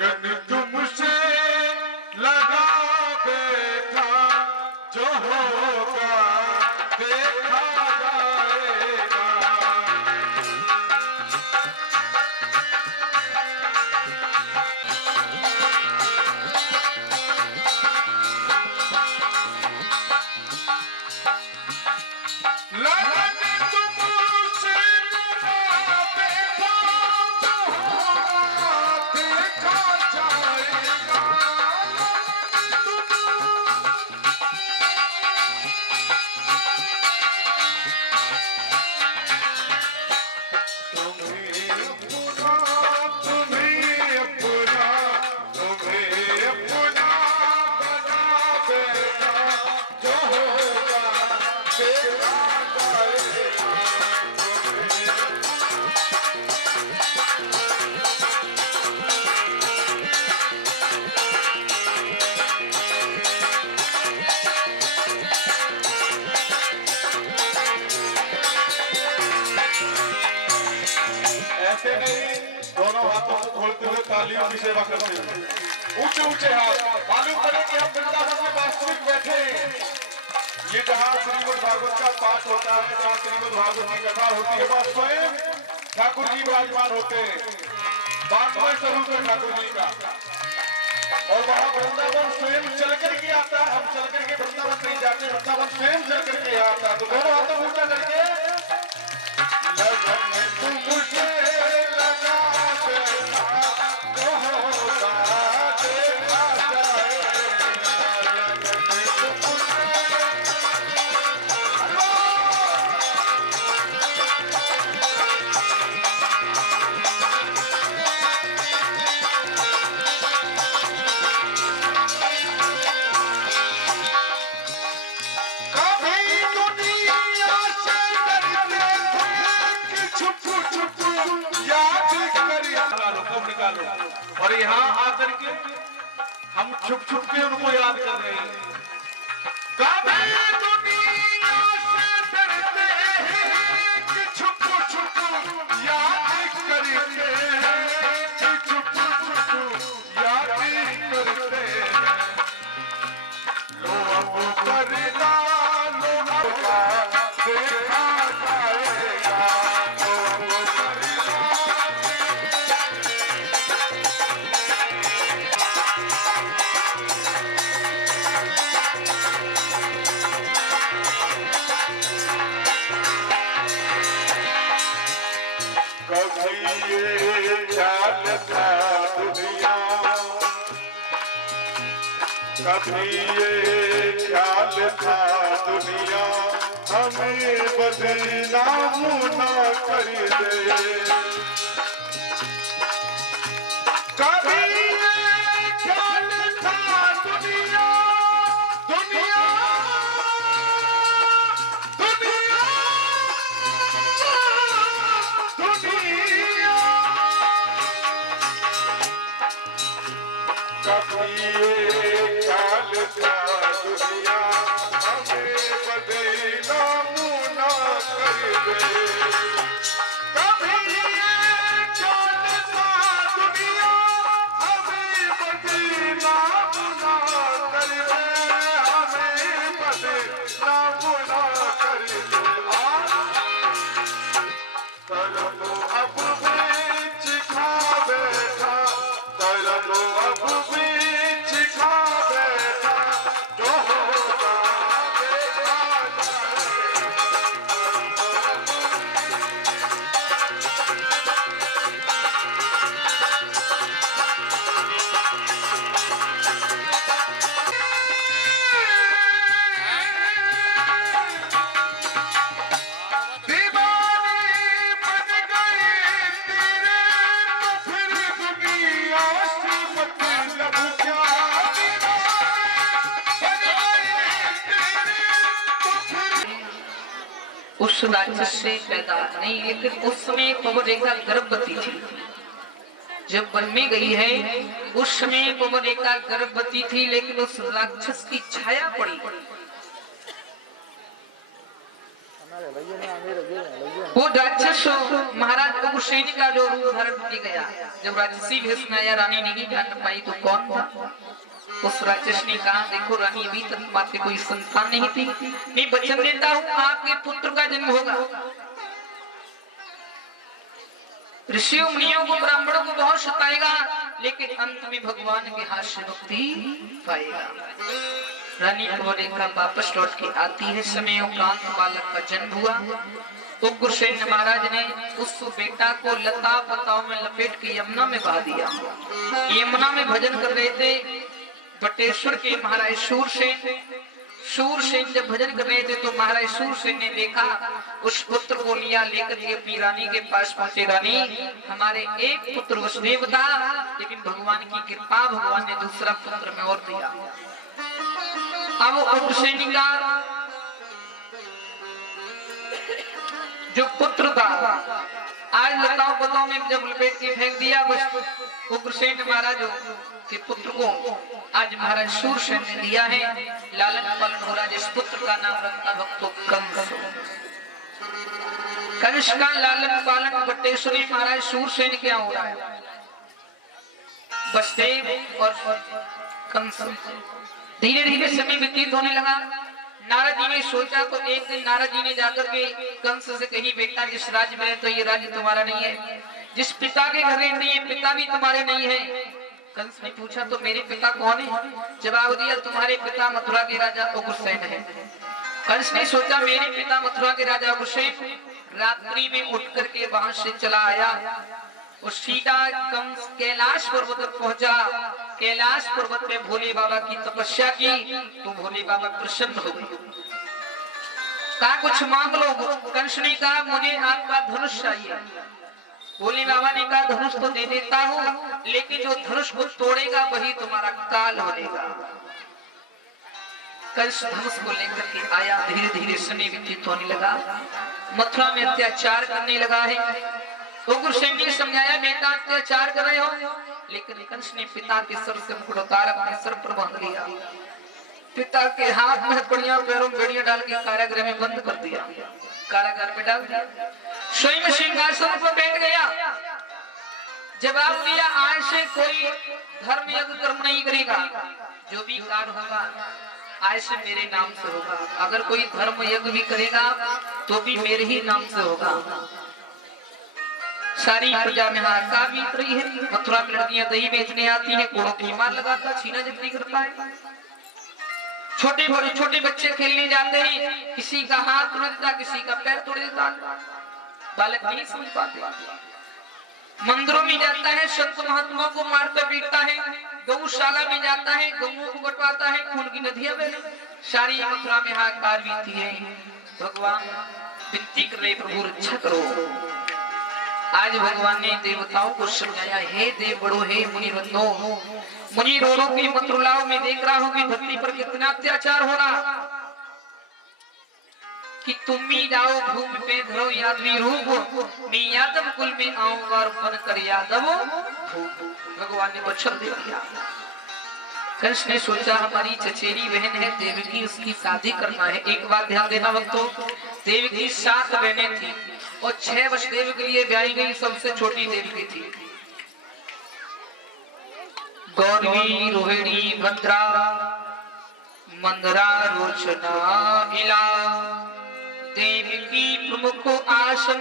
लगन तुमसे लगा बैठा, जो होगा देखा जाएगा। ऐसे नहीं, दोनों हाथों को खोलते हुए तालियों की सेवा करते हुए ऊंचे ऊंचे हाथ। मालूम पड़े कि हम वृंदावन में वास्तविक बैठे। ये जहाँ श्रीमद् भागवत का पाठ होता है, जहाँ श्रीमद् भागवत की कथा होती है, वह स्वयं ठाकुर जी विराजमान होते हैं, 92वें स्वरूप है ठाकुर जी का। और वहाँ वृंदावन स्वयं चल करके आता है। हम चल करके वृंदावन नहीं जाते, वृंदावन स्वयं चल करके आता है। तो दोनों हाथों ऊंचा करके और यहाँ आकर के हम छुप छुप के उनको याद कर रहे हैं। कभी दुनिया से डरते हैं कि छुप छुप याद करके, छुप छुप याद करते हैं। लो अब करना लो का देखा जाएगा। कभी ये ख्याल था दुनिया हमें बदनाम ना कर दे। कभी ये ख्याल था दुनिया, दुनिया दुनिया दुनिया, कभी ये ख्याल था दुनिया हमें बदनाम ना कर दे। कभी ये ख्याल था दुनिया हमें बदनाम ना कर दे, हमें बदनाम ना कर दे। तरलो अब बीच खा बैठा, तरलो अब बीच खा बैठा, जो होगा देखा उस राक्षस से पैदा नहीं, लेकिन उस समय पवनरेखा गर्भवती थी। जब वन में गई है उस समय पवनरेखा गर्भवती थी, लेकिन उस राक्षस की छाया पड़ी। वो राक्षस महाराज उग्रसेन का जो रूप धारण कर गया, जब राक्षसी भेष में आया, रानी नहीं जान पाई तो कौन था। उस राक्षस ने कहा, देखो रानी, अभी तक तुम्हारे कोई संतान नहीं थी, मैं वचन देता हूँ आपके पुत्र का जन्म होगा। ऋषियों मुनियों को, ब्राह्मणों को बहुत सताएगा, लेकिन अंत में भगवान के हाथ से मुक्ति पाएगा। रानी अवलेखा वापस लौट के आती है। समय उपरांत बालक का जन्म हुआ। उग्रसेन महाराज ने उस बेटा को लता पताओं में लपेट के यमुना में बहा दिया। यमुना में भजन कर रहे थे बटेश्वर के महाराज शूरसेन। शूरसेन जब भजन कर रहे थे तो महाराज शूरसेन ने देखा, उस पुत्र को लिया, लेकर के अपनी रानी के पास पहुंचे। रानी, हमारे एक पुत्र वसुदेव था, लेकिन भगवान की कृपा, भगवान ने दूसरा पुत्र में और दिया। अब उग्रसेन का जो पुत्र था, आज लताओं पताओं में जब लपेट के फेंक दिया, बस उग्रसेन महाराज के पुत्र को आज महाराज शूरसेन ने दिया है। लालन पालन हो रहा, जिस पुत्र का नाम रखा भक्तों कंस। कंस का लालन पालन बटेश्वरी महाराज शूरसेन क्या हो रहा है, वसुदेव और कंस। धीरे धीरे समय व्यतीत होने लगा। नारद जी ने सोचा, तो एक दिन नारद जी ने जाकर के कंस से कही, बेटा जिस राज्य में है तो ये राज्य तुम्हारा नहीं है, जिस पिता के घर रहते हैं पिता भी तुम्हारे नहीं है। कंस ने पूछा, तो मेरे पिता कौन है? जवाब दिया, तुम्हारे पिता मथुरा के राजा उग्रसेन है। कंस ने सोचा, मेरे पिता मथुरा के राजा उग्रसेन। रात्रि में उठ करके वहां से चला आया और सीधा कंस कैलाश पर्वत पर पहुंचा। कैलाश पर्वत पे भोले बाबा की तपस्या की तो भोले बाबा प्रसन्न हो गए। कहा, कुछ मांग लो। कंस ने कहा, मुझे आपका धनुष चाहिए। भोले बाबा ने कहा, धनुष तो दे देता हूँ, लेकिन जो धनुष को तोड़ेगा वही तुम्हारा काल बनेगा। कंस धनुष को लेकर के आया। धीरे धीरे समय व्यतीत होने लगा। मथुरा में अत्याचार करने लगा है। उग्रसेन ने समझाया, बेटा अत्याचार कर रहे हो, लेकिन कंस ने पिता के सर से मुकुट उतार अपने सर पर बांध लिया। पिता के हाथ में हथकड़ियां, पैरों में बेड़ियां डाल के कारागृह में बंद कर दिया, कारागार में डाल दिया। स्वयं सिंहासन पर बैठ गया। जवाब दिया, आज से कोई धर्म यज्ञ कर्म नहीं करेगा, जो भी कार्य होगा आज से मेरे नाम से होगा। अगर कोई धर्म यज्ञ भी करेगा तो भी मेरे ही नाम से होगा। सारी प्रजा में हाहाकार बीत रही है। मथुरा में लड़कियां दही बेचने आती हैं, कोड़ों की मार लगाता, छीना झपटी करता है। छोटे बच्चे खेलने जाते हैं, किसी का हाथ तोड़ देता, किसी का पैर तोड़ देता, बालक नहीं समझ पाते। मंदिरों में जाता है, संत महात्मा को मारता पीटता है। गौशाला में जाता है, गौओं को बंटवाता है, खून की नदियां बह रही। सारी मथुरा में हाहाकार बीती है। भगवान विनती कर रहे, प्रभु रक्षा करो। आज भगवान ने देवताओं को समझाया, हे देव बड़ो, हे मुनि रत्नो, मुनि रोनों की मत रुलाओ। मैं देख रहा हूँ कि धरती पर कितना अत्याचार हो रहा, कि तुम भी जाओ भूमि पे धरो यादवी रूप, मैं यादव कुल में आऊंगा और बन कर यादव भूप। भगवान ने वचन दे दिया। कंस ने सोचा, हमारी चचेरी बहन है देवकी, उसकी शादी करना है। एक बात ध्यान देना भक्तों, देवकी 7 बहनें थी और 6 वसुदेव के लिए ब्याही गई, सबसे छोटी देवकी थी। गौरी, रोहिणी, भद्रा, मंदरा, रोचना, इला, देवकी प्रमुख आसन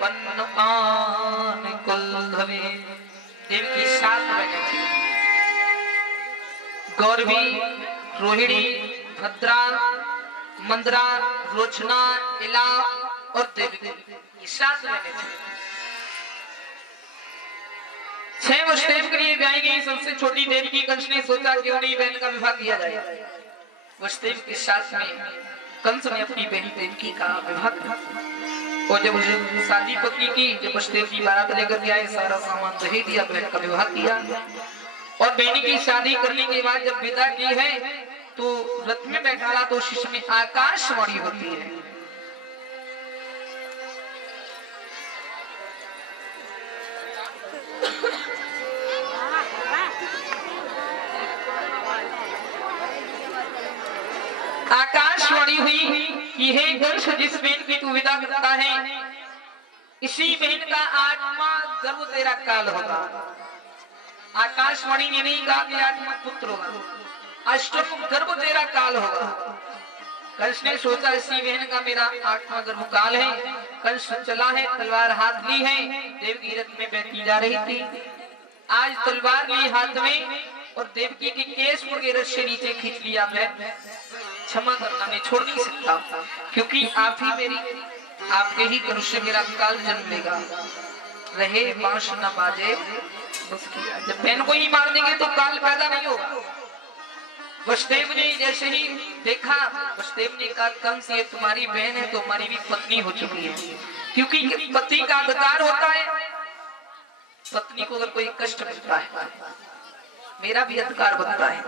पन्नान कुलधवे। देवकी 7 बहनें थी। गौरवी, रोहिणी, भद्रा, मंदरा, रोचना, इला और देवकी, 7 बहनें थी। 6 वसुदेव के लिए ब्याही गई, सबसे छोटी देवकी। कंस ने सोचा क्यों नहीं बहन का विवाह किया जाए। वसुदेव के साथ में कंस ने अपनी बहन देवकी का विवाह किया। और जब उसे शादी पक्की की, जब वसुदेव की बारात लेकर के आए, सारा सामान दहेज दिया, बहन का विवाह किया। और बहन की शादी करने के बाद जब विदा की है तो रथ में बैठाला, तो उस समय आकाशवाणी होती है। आकाशवाणी हुई कि हे कंस, कंस जिस बहन की तू विदा करता है, इसी बहन का 8वां गर्भ तेरा काल होगा। आकाशवाणी ने नहीं कहा कि 8वां पुत्र होगा, 8वां गर्भ तेरा काल होगा। कंस ने सोचा इसी बहन का मेरा 8वां गर्भ काल है। कंस चला है, तलवार हाथ ली है, देवकी रथ में बैठी जा रही थी। आज तलवार ली हाथ में और देवकी के केश के रथ से नीचे खींच लिया। मैं क्षमा करना, मैं छोड़ नहीं सकता, क्योंकि आप ही मेरी, आपके ही करुष से मेरा काल जन्म लेगा। रहे बांस न बाजे बस किया, जब बहन को ही मार देंगे तो काल पैदा नहीं होगा। वसुदेव ने जैसे ही देखा, वसुदेव ने कहा कंस ये तुम्हारी बहन है तो हमारी भी पत्नी हो चुकी है, क्योंकि पति का अधिकार होता है, पत्नी को अगर कोई कष्ट मिलता है मेरा भी अधिकार बनता है।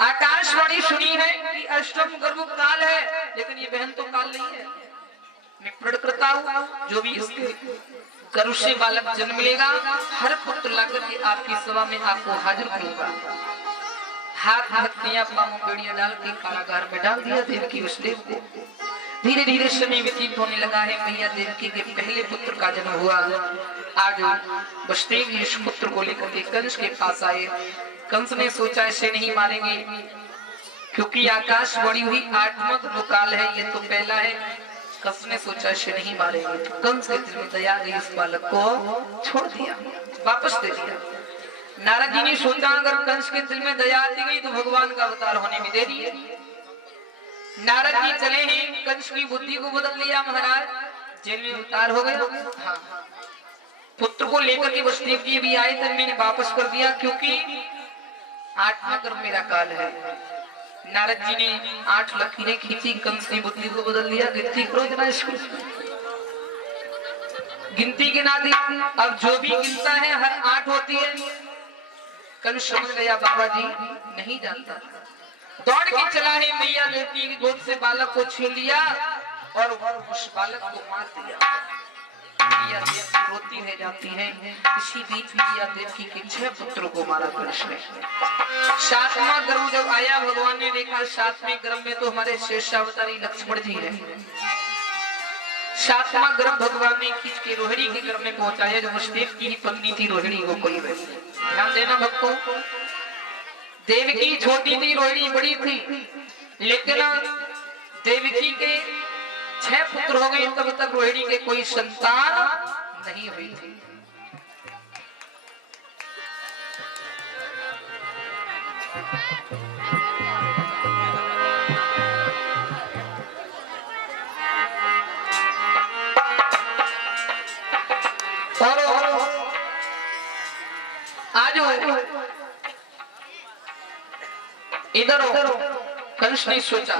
आकाशवाणी सुनी है कि 8वां गर्भ काल है, लेकिन ये बहन तो काल नहीं है। मैं प्रण करता हूँ जो भी इसके गर्भ से बालक जन्म लेगा, हर पुत्र लाकर के आपकी सभा में आपको हाजिर करूंगा। हाथ हथियां पांव बेड़ियां डाल के कारागार में डाल दिया देवकी वसुदेव को। धीरे धीरे समय व्यतीत होने लगा है। मैया देवकी के पहले पुत्र का जन्म हुआ। आज वसुदेव इस पुत्र को लेकर के कंस के पास आए। कंस ने सोचा इसे नहीं मारेंगे, क्योंकि आकाशवाणी हुई 8वां जो काल है ये तो पहला है। कंस ने सोचा इसे नहीं मारेंगे, तो कंस के दिल में दया गई, इस बालक को छोड़ दिया, वापस दे दिया। नारद जी ने सोचा अगर कंस के दिल में दया आती गई तो भगवान का अवतार होने में देरी है। नारद जी चले हैं, कंस की बुद्धि को बदल लिया, महाराज जेल में अवतार हो गया। हाँ, पुत्र को लेकर के वसुदेव जी भी आए, तब मैंने वापस कर दिया, क्योंकि 8वां गर्भ मेरा काल है। नारद जी ने 8 लकीरें खींची, कंस की बुद्धि को बदल दिया। गिनती करो जरा इसको, गिनती गिना दी। अब जो भी गिनता है हर 8 होती है। कंस समझ गया बाबा जी नहीं जानता, दौड़ के चला है, मैया देवकी की गोद से बालक को छीन लिया और उस बालक को मार दिया। मैया देवकी रोती रह जाती है। इसी बीच मैया देवकी के 6 पुत्रों को मारा कंस ने। 7वां गर्भ जब आया, भगवान ने देखा 7वें गर्भ में तो हमारे शेषावतारी लक्ष्मण जी है। 7वां गर्भ भगवान ने खींच के रोहिणी के गर्भ में पहुंचाया, जो वसुदेव की ही पत्नी थी रोहिणी को कोई। ध्यान देना भक्तों, देवकी छोटी थी, रोहिणी बड़ी थी, लेकिन देवकी के 6 पुत्र हो गए, तब तक रोहिणी के कोई संतान नहीं हुई थी। और आज इधर कंस ने सोचा,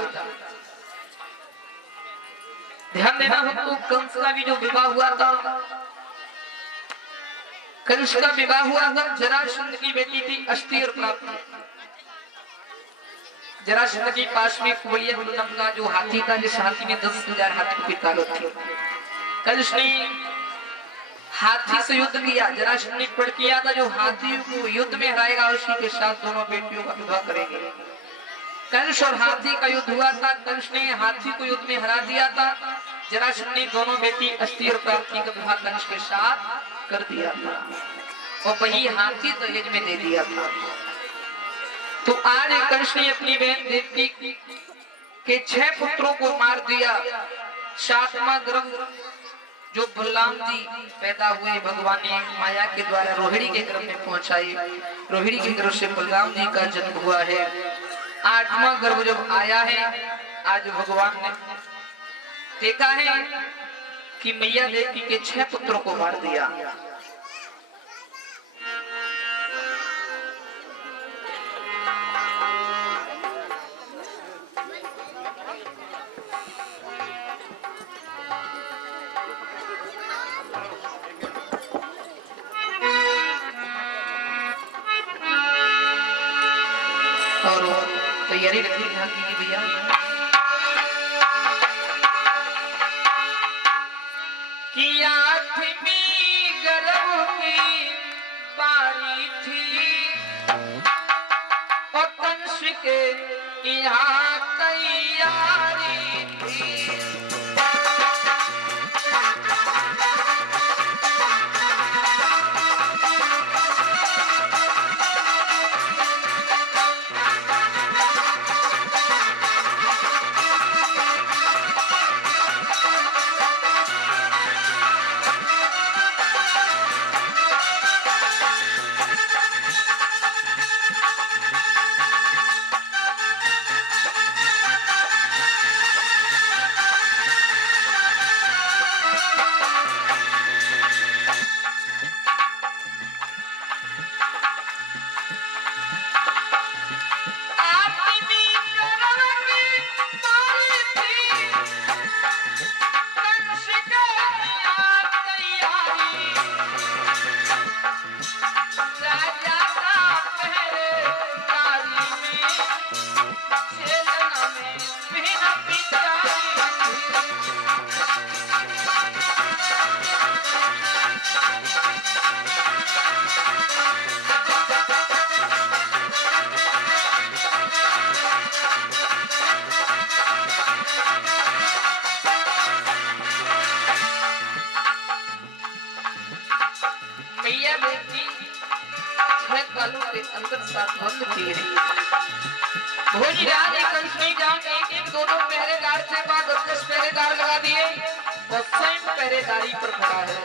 ध्यान देना हमको, कंस का भी जो विवाह हुआ था, कंस का विवाह हुआ था जरासंध की बेटी थी अस्ति और प्राप्ति। जरासंध के पास में कुबलिया नाम का जो हाथी था, जिस हाथी ने 10,000 हाथी की ताकत थी। कंस ने हाथी से युद्ध किया। जरासंध ने प्रण किया था जो हाथी को युद्ध में हराएगा उसी के साथ दोनों बेटियों का विवाह करेंगे। कंस और हाथी का युद्ध हुआ था। कंस ने हाथी को युद्ध में हरा दिया था। जरासंध ने दोनों बेटी अस्ति और प्राप्ति का विवाह कंस के साथ कर दिया था और वही हाथी दहेज में दे दिया था। तो आज कंस ने अपनी बहन देवकी के 6 पुत्रों को मार दिया। 7वां गर्भ जो बलराम जी पैदा हुए, भगवान ने माया के द्वारा रोहिणी के गर्भ में पहुंचाई। रोहिणी के गर्भ से बलराम जी का जन्म हुआ है। 8वां गर्भ जब आया है, आज भगवान ने देखा है कि मैया देवकी के 6 पुत्रों को मार दिया। और तैयारी रखी कीजिए भैया। कि 8वीं गर्भ की बारी थी और कंस के यहाँ तैयारी थी। मैया बेटी छह कालों के अंदर साथ बंद किए भोजराज कंस में जान एक एक दोनों पहरेदार से 10 पहरेदार लगा दिए और स्वयं पहरेदारी पर खड़ा है।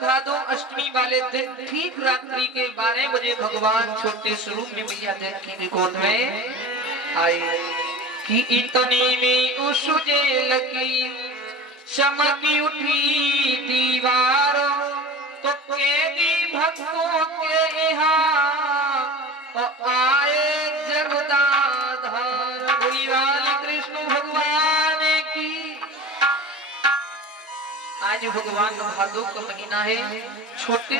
भादो अष्टमी वाले दिन ठीक रात्रि के 12 बजे भगवान छोटे स्वरूप में मैया देवकी की गोद में आए कि इतने में उसूजे लगी चमकी उठी दीवार तो कैदी भक्तों के यहाँ आए जगदाधार भगवान कृष्ण भगवान की। आज भगवान भादो का महीना है, छोटे